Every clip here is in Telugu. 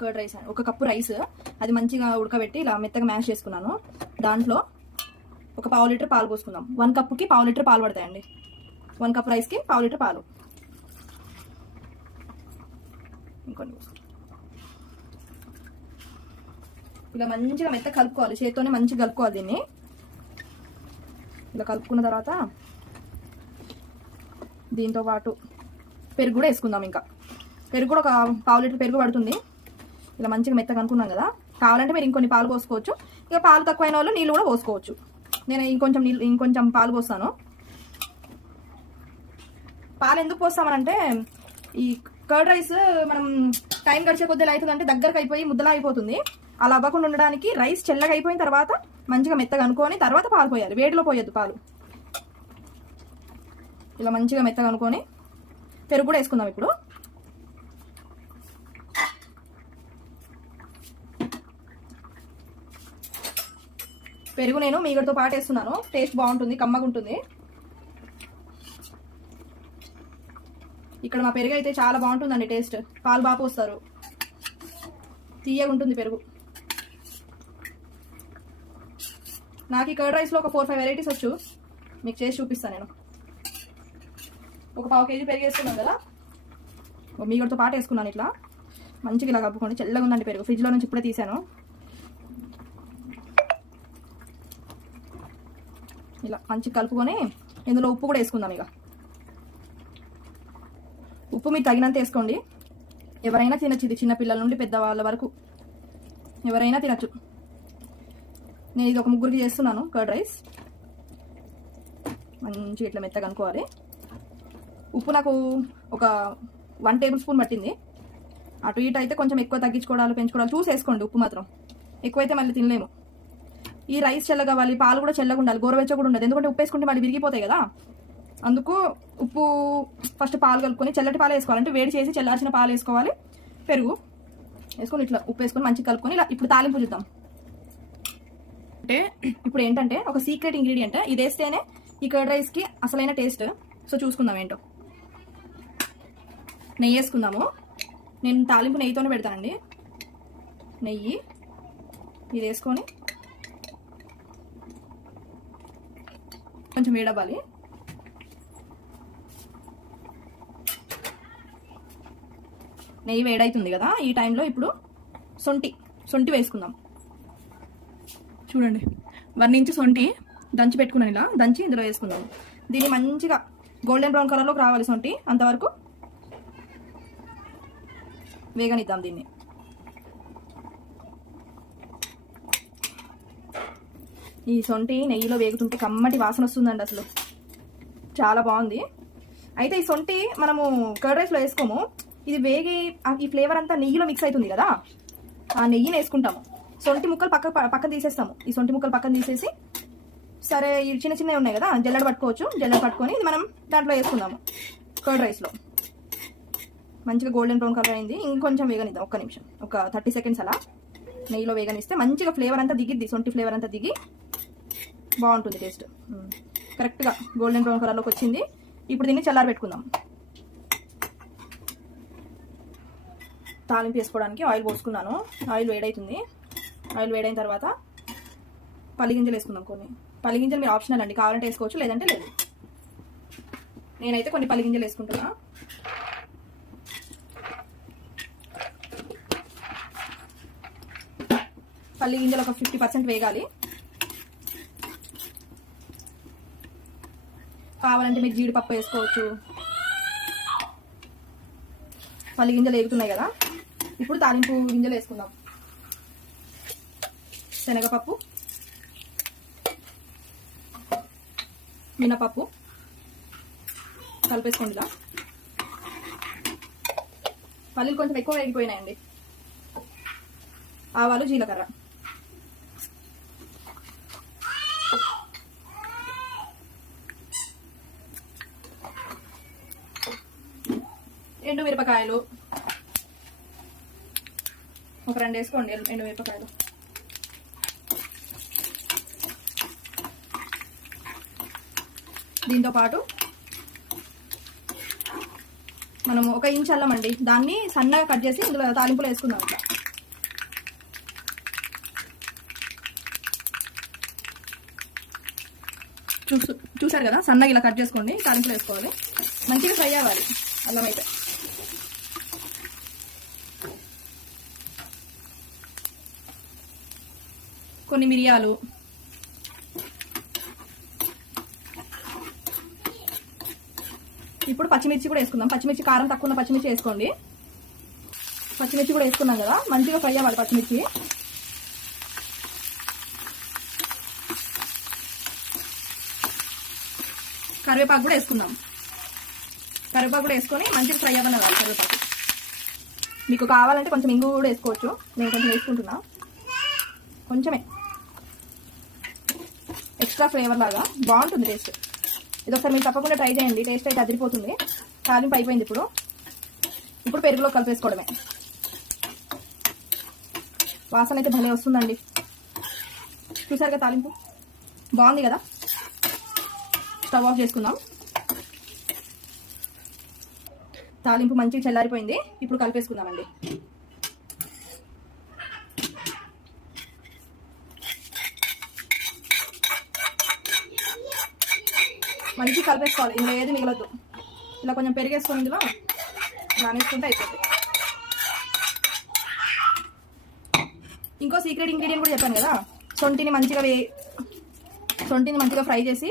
కర్డ్ రైస్, ఒక కప్పు రైస్ అది మంచిగా ఉడకబెట్టి ఇలా మెత్తగా మ్యాష్ చేసుకున్నాను. దాంట్లో ఒక పావు లీటర్ పాలు పోసుకుందాం. 1 కప్పుకి పావు లీటర్ పాలు పడతాయండి. 1 కప్ రైస్కి పావు లీటర్ పాలు. ఇంకొన్ని ఇలా మంచిగా మెత్తగా కలుపుకోవాలి, చేతితోనే మంచిగా కలుపుకోవాలి. దీన్ని ఇలా కలుపుకున్న తర్వాత దీంతో పాటు పెరుగు కూడా వేసుకుందాం. ఇంకా పెరుగు కూడా ఒక పావు లీటర్ పెరుగు పడుతుంది. ఇలా మంచిగా మెత్తగా అనుకున్నాం కదా, కావాలంటే మీరు ఇంకొన్ని పాలు పోసుకోవచ్చు. ఇక పాలు తక్కువైన వాళ్ళు నీళ్ళు కూడా పోసుకోవచ్చు. నేను ఇంకొంచెం పాలు పోస్తాను. పాలు ఎందుకు పోస్తామనంటే ఈ కర్డ్ రైస్ మనం టైం గడిచే కొద్దిగా అవుతుందంటే దగ్గరకు అయిపోయి ముద్దలా అయిపోతుంది. అలా అవ్వకుండా ఉండడానికి రైస్ చల్లగా అయిపోయిన తర్వాత మంచిగా మెత్తగా అనుకొని తర్వాత పాలు పోయాలి. వేడిలో పోయొద్దు పాలు. ఇలా మంచిగా మెత్తగా అనుకొని పెరుగు కూడా వేసుకుందాం. ఇప్పుడు పెరుగు నేను మీగడతో పాటు వేస్తున్నాను. టేస్ట్ బాగుంటుంది, కమ్మగా ఉంటుంది. ఇక్కడ మా పెరుగు అయితే చాలా బాగుంటుందండి టేస్ట్. పాలు బాగా పోస్తారు, తీయగా ఉంటుంది పెరుగు. నాకు ఈ కర్డ్ రైస్లో ఒక 4-5 వెరైటీస్ వచ్చు, మీకు చేసి చూపిస్తాను నేను. ఒక పావు కేజీ పెరుగు వేసుకున్నాను కదా, మీగడతో పాటు వేసుకున్నాను. ఇట్లా మంచిగా ఇలా కప్పుకోండి. చల్లగా ఉందండి పెరుగు, ఫ్రిడ్జ్లో నుంచి ఇప్పుడే తీసాను. ఇలా మంచిగా కలుపుకొని ఇందులో ఉప్పు కూడా వేసుకుందాం. ఇక ఉప్పు మీరు తగినంత వేసుకోండి. ఎవరైనా తినచ్చు, ఇది చిన్నపిల్లల నుండి పెద్దవాళ్ళ వరకు ఎవరైనా తినచ్చు. నేను ఇది ఒక 3కి చేస్తున్నాను కర్డ్ రైస్. మంచిగా ఇట్లా మెత్తగా అనుకోవాలి. ఉప్పు నాకు ఒక 1 టేబుల్ స్పూన్ పట్టింది. అటు ఇటు అయితే కొంచెం ఎక్కువ తగ్గించుకోవడాలు పెంచుకోవడాలు చూసి వేసుకోండి. ఉప్పు మాత్రం ఎక్కువైతే మళ్ళీ తినలేము. ఈ రైస్ చల్లగవ్వాలి, పాలు కూడా చల్లగా ఉండాలి, గోరువెచ్చగా కూడా ఉండదు. ఎందుకంటే ఉప్పు వేసుకుంటే మళ్ళీ విరిగిపోతాయి కదా. అందుకు ఉప్పు ఫస్ట్ పాలు కలుపుకొని చల్లటి పాలు వేసుకోవాలి. అంటే వేడి చేసి చల్లార్చిన పాలు వేసుకోవాలి. పెరుగు వేసుకొని ఇట్లా ఉప్పు వేసుకొని మంచిగా కలుపుకొని ఇలా ఇప్పుడు తాలింపు చూద్దాం. అంటే ఇప్పుడు ఏంటంటే ఒక సీక్రెట్ ఇంగ్రీడియంట్, ఇది వేస్తేనే ఈ కర్డ్ రైస్కి అసలైన టేస్ట్. సో చూసుకుందాం ఏంటో. నెయ్యి వేసుకుందాము. నేను తాలింపు నెయ్యితోనే పెడతానండి. నెయ్యి ఇది వేసుకొని కొంచెం వేడవ్వాలి. నెయ్యి వేడవుతుంది కదా, ఈ టైంలో ఇప్పుడు సొంటి వేసుకుందాం. చూడండి, 1 ఇంచు సొంటి దంచి పెట్టుకున్నాను. ఇలా దంచి ఇందులో వేసుకుందాం. దీన్ని మంచిగా గోల్డెన్ బ్రౌన్ కలర్లోకి రావాలి సొంటి, అంతవరకు వేగనిద్దాం దీన్ని. ఈ సొంటి నెయ్యిలో వేగుతుంటే కమ్మటి వాసన వస్తుందండి, అసలు చాలా బాగుంది. అయితే ఈ సొంటి మనము కర్డ్ రైస్లో వేసుకోము, ఇది వేగి ఈ ఫ్లేవర్ అంతా నెయ్యిలో మిక్స్ అవుతుంది కదా, ఆ నెయ్యిని వేసుకుంటాము. సొంటి ముక్కలు పక్కన తీసేస్తాము. ఈ సొంటి ముక్కలు పక్కన తీసేసి, సరే ఈ చిన్నవి ఉన్నాయి కదా, జల్లెడ పట్టుకోవచ్చు. జల్లెడ పట్టుకొని ఇది మనం దాంట్లో వేసుకుందాము. కర్డ్ రైస్లో మంచిగా గోల్డెన్ బ్రౌన్ కలర్ అయింది. ఇంకొంచెం వేగనిద్దాం, 1 నిమిషం, ఒక 30 సెకండ్స్ అలా నెయ్యిలో వేగనిస్తే మంచిగా ఫ్లేవర్ అంతా దిగిద్ది. సొంటి ఫ్లేవర్ అంతా దిగి బాగుంటుంది టేస్ట్. కరెక్ట్గా గోల్డెన్ బ్రౌన్ కలర్లోకి వచ్చింది. ఇప్పుడు దీన్ని చల్లారి పెట్టుకుందాం. తాలింపు వేసుకోవడానికి ఆయిల్ పోసుకున్నాను. ఆయిల్ వేడవుతుంది. ఆయిల్ వేడైన తర్వాత పల్లి గింజలు వేసుకుందాం. కొన్ని పల్లి గింజలు మీరు ఆప్షనల్ అండి, కావాలంటే వేసుకోవచ్చు, లేదంటే లేదు. నేనైతే కొన్ని పల్లి గింజలు వేసుకుంటున్నా. పల్లి గింజలు ఒక 50% వేగాలి. కావాలంటే మీరు జీడిపప్పు వేసుకోవచ్చు. పల్లి గింజలు వేగుతున్నాయి కదా, ఇప్పుడు తాలింపు గింజలు వేసుకుందాం. శనగపప్పు, మినపప్పు కలిపేసుకోండి. ఇలా పల్లీలు కొంచెం ఎక్కువ వేగిపోయినాయండి. ఆవాలు, జీలకర్ర, ఎండు మిరపకాయలు ఒక 2 వేసుకోండి. ఎండు మిరపకాయలు దీంతో పాటు మనము 1 ఇంచ్ అల్లం అండి, దాన్ని సన్నగా కట్ చేసి ఇందులో తాలింపులో వేసుకుందాం. ఇట్లా చూసారు కదా, సన్నగా ఇలా కట్ చేసుకోండి. తాలింపులో వేసుకోవాలి. మంచిగా ఫ్రై అవ్వాలి అల్లం అయితే. కొన్ని మిరియాలు, ఇప్పుడు పచ్చిమిర్చి కూడా వేసుకుందాం. పచ్చిమిర్చి కారం తక్కువ ఉన్న పచ్చిమిర్చి వేసుకోండి. పచ్చిమిర్చి కూడా వేసుకున్నాం కదా, మంచిగా ఫ్రై అవ్వాలి పచ్చిమిర్చి. కరివేపాకు కూడా వేసుకుందాం. కరివేపాకు కూడా వేసుకొని మంచిగా ఫ్రై అవ్వాలి కరివేపాకు. మీకు కావాలంటే కొంచెం ఇంగు కూడా వేసుకోవచ్చు. నేను కొంచెం వేసుకుంటున్నా, కొంచెమే ఎక్స్ట్రా ఫ్లేవర్ లాగా బాగుంటుంది టేస్ట్. ఇది ఒకసారి మీరు తప్పకుండా ట్రై చేయండి. టేస్ట్ అయితే అదిరిపోతుంది. తాలింపు అయిపోయింది. ఇప్పుడు పెరుగులో కలిపేసుకోవడమే. వాసన అయితే భలే వస్తుందండి. చూసారుగా తాలింపు బాగుంది కదా. స్టవ్ ఆఫ్ చేసుకుందాం. తాలింపు మంచిగా చల్లారిపోయింది. ఇప్పుడు కలిపేసుకుందామండి. మంచిగా కలిపేసుకోవాలి. ఇందులో ఏది మిగలద్దు. ఇలా కొంచెం పెరిగేసుకొని ఇందులో నానేసుకుంటే అయిపోతుంది. ఇంకో సీక్రెట్ ఇంగ్రీడియంట్ కూడా చెప్పాను కదా, సొంటిని మంచిగా ఫ్రై చేసి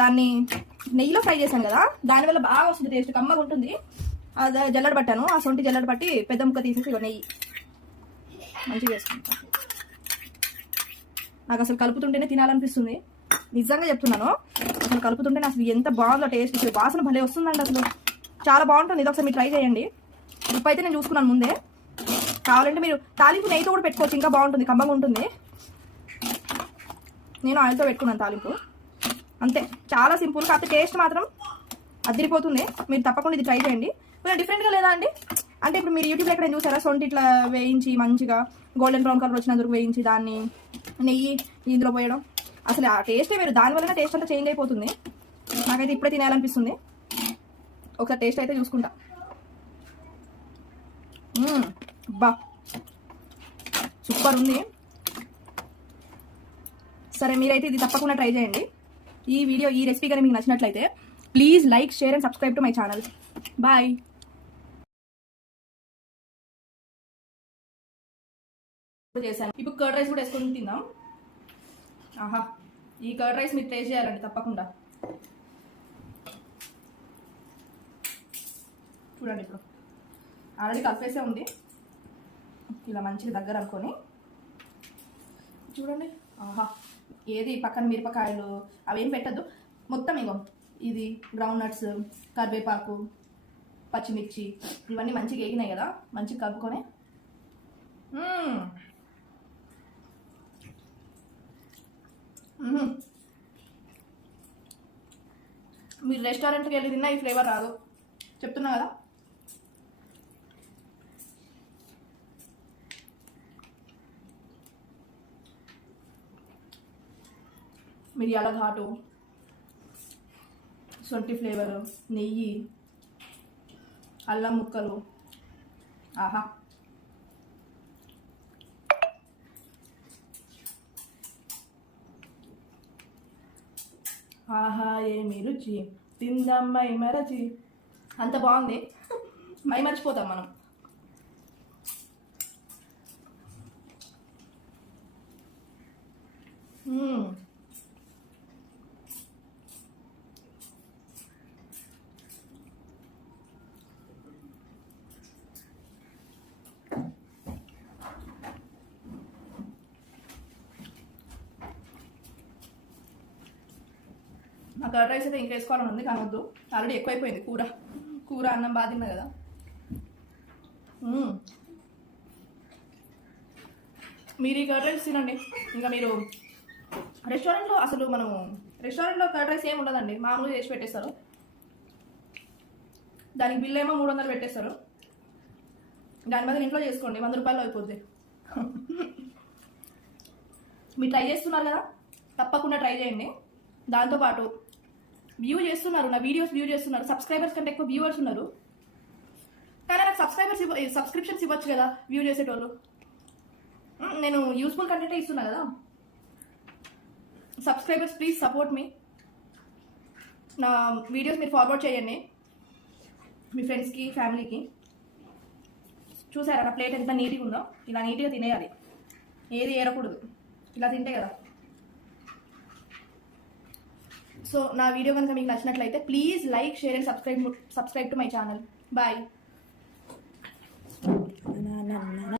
దాన్ని నెయ్యిలో ఫ్రై చేశాను కదా, దానివల్ల బాగా వస్తుంది టేస్ట్, కమ్మగా ఉంటుంది. అది జల్లడ పట్టాను. ఆ సొంటి జల్లడ పట్టి పెద్ద ముక్క తీసేసి నెయ్యి మంచిగా వేసుకుంటాను. నాకు అసలు కలుపుతుంటేనే తినాలనిపిస్తుంది. నిజంగా చెప్తున్నాను, అసలు కలుపుతుంటే అసలు ఎంత బాగుందో టేస్ట్. వాసన భలే వస్తుందండి. అసలు చాలా బాగుంటుంది. ఇది ఒకసారి మీరు ట్రై చేయండి. ఉప్పు అయితే నేను చూసుకున్నాను ముందే. కావాలంటే మీరు తాలింపు నెయ్యితో కూడా పెట్టుకోవచ్చు, ఇంకా బాగుంటుంది, కమ్మగా ఉంటుంది. నేను ఆయిల్తో పెట్టుకున్నాను తాలింపు. అంతే, చాలా సింపుల్. కాకపోతే టేస్ట్ మాత్రం అదిరిపోతుంది. మీరు తప్పకుండా ఇది ట్రై చేయండి. కొంచెం డిఫరెంట్గా లేదా అండి? అంటే ఇప్పుడు మీరు యూట్యూబ్లో ఎక్కడ చూసారా, సొంటి ఇట్లా వేయించి మంచిగా గోల్డెన్ బ్రౌన్ కలర్ వచ్చినందుకు వేయించి దాన్ని నెయ్యి ఇందులో పోయడం, అసలు ఆ టేస్టే వేరు. దానివల్ల టేస్ట్ అంతా చేంజ్ అయిపోతుంది. నాకైతే ఇప్పుడే తినాలనిపిస్తుంది. ఒకసారి టేస్ట్ అయితే చూసుకుంటా. బా సూపర్ ఉంది. సరే, మీరైతే ఇది తప్పకుండా ట్రై చేయండి. ఈ రెసిపీ కానీ మీకు నచ్చినట్లయితే please like, share and subscribe to my channel. Bye. చేశాను. ఇప్పుడు కర్డ్ రైస్ కూడా వేసుకొని తిందాం. ఆహా, ఈ కర్డ్ రైస్ మీరు టేస్ట్ చేయాలండి తప్పకుండా. చూడండి, ఇప్పుడు ఆల్రెడీ కలిపేసే ఉంది. ఇలా మంచిగా దగ్గర అనుకొని చూడండి. ఆహా, ఏది పక్కన మిరపకాయలు అవేం పెట్టద్దు. మొత్తం ఇగో ఇది గ్రౌండ్ నట్స్, కరివేపాకు, పచ్చిమిర్చి ఇవన్నీ మంచిగా వేగినాయి కదా, మంచిగా కలుపుకొని మీరు రెస్టారెంట్కి వెళ్ళి తిన్నా ఈ ఫ్లేవర్ రాదు, చెప్తున్నా కదా. మిరియాల ఘాటు, సొంటి ఫ్లేవరు, నెయ్యి, అల్లం ముక్కలు, ఆహా. ఆహా, ఏమి రుచి, తిందాం మై మరచి. అంత బాగుంది, మై మర్చిపోతాం మనం. ఆ కర్డ్ రైస్ అయితే ఇంకా వేసుకోవాలని ఉంది, కానీ వద్దు, ఆల్రెడీ ఎక్కువైపోయింది. కూర అన్నం బాగా తిన్నా కదా. మీరు ఈ కర్డ్ రైస్ తినండి. ఇంకా మీరు రెస్టారెంట్లో రెస్టారెంట్లో కర్డ్ రైస్ ఏమి ఉండదండి, మామూలుగా చేసి పెట్టేస్తారు. దానికి బిల్ ఏమో 300 పెట్టేస్తారు. దాని బదులు ఇంట్లో చేసుకోండి, 100 రూపాయలు అయిపోద్ది. మీరు ట్రై చేస్తున్నారు కదా, తప్పకుండా ట్రై చేయండి. దాంతోపాటు నా వీడియోస్ వ్యూ చేస్తున్నారు, సబ్స్క్రైబర్స్ కంటే ఎక్కువ వ్యూవర్స్ ఉన్నారు. కానీ నాకు సబ్స్క్రిప్షన్స్ ఇవ్వచ్చు కదా వ్యూ చేసేటోళ్ళు. నేను యూస్ఫుల్ కంటెంటే ఇస్తున్నా కదా. సబ్స్క్రైబర్స్ ప్లీజ్ సపోర్ట్ మీ. నా వీడియోస్ మీరు ఫార్వర్డ్ చేయండి మీ ఫ్రెండ్స్కి, ఫ్యామిలీకి. చూసారా నా ప్లేట్ ఎంత నీట్గా ఉందో? ఇలా నీట్గా తినేయాలి, ఏది ఏరకూడదు, ఇలా తింటే కదా. సో నా వీడియో కనుక మీకు నచ్చినట్లయితే please like, share and subscribe to my channel. Bye.